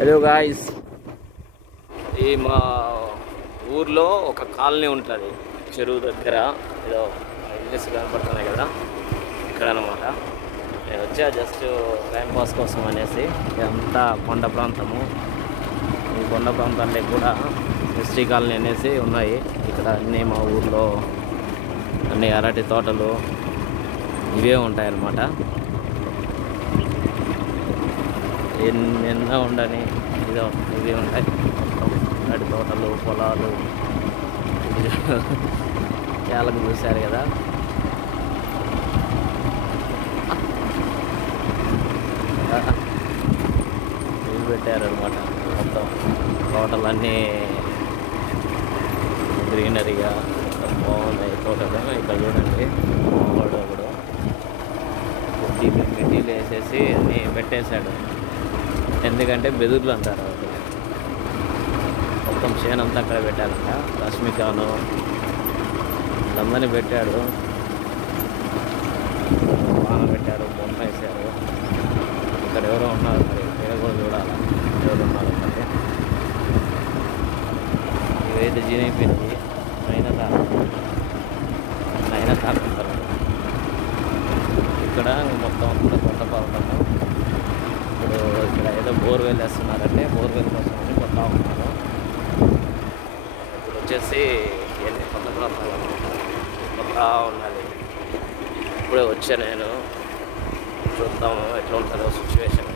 Hello guys, ఈ మా ఊర్లో ఒక కాలనీ ఉంటుంది చెరువు దగ్గర. ఏదో ఇల్లుస్ కనపడుతున్నాయి కదా, ఇక్కడ అనమాట. నేను వచ్చా జస్ట్ టైంపాస్ కోసం అనేసి. ఇదంతా కొండ ప్రాంతము. ఈ కొండ ప్రాంతాల్లో కూడా ఎస్టీ కాలనీ అనేసి ఉన్నాయి. ఇక్కడ అన్నీ మా ఊర్లో అన్ని అరటి తోటలు ఇవే ఉంటాయన్నమాట. ఎన్నో ఉండని ఇవి ఉంటాయి. అరటి తోటలు, పొలాలు చాలకు చూశారు కదా. ఇవి పెట్టారనమాట. మొత్తం తోటలన్నీ గ్రీనరీగా బాగున్నాయి తోటలు. ఇక్కడ చూడండి, ఒకడు మిట్టీలు వేసేసి అన్నీ పెట్టేశాడు. ఎందుకంటే బెదుర్లు అంటారు. మొత్తం చేనంతా అక్కడ పెట్టారంట. రష్మికాను అందరినీ పెట్టాడు. వాన పెట్టారు, బొమ్మ వేసారు. ఇక్కడ ఎవరో ఉన్నారు, మరి ఇక్కడ కూడా చూడాలి ఎవరు ఉన్నారు అంటే. ఇవైతే జీనైపోయింది. నైనతార అంటారు. ఇక్కడ మొత్తం అంతా కొండ పర్వతము. ఇప్పుడు ఇక్కడ ఏదో బోర్వెల్ వేస్తున్నారంటే బోర్వెల్ కోసం అని కొత్తా ఉన్నారు. ఇప్పుడు వచ్చేసి ఎన్ని కొత్త ప్రాంతాలు కొత్తా ఉన్నది. ఇప్పుడే వచ్చా నేను. చూద్దాము ఎట్లా ఉంటుందో సిచ్యువేషన్.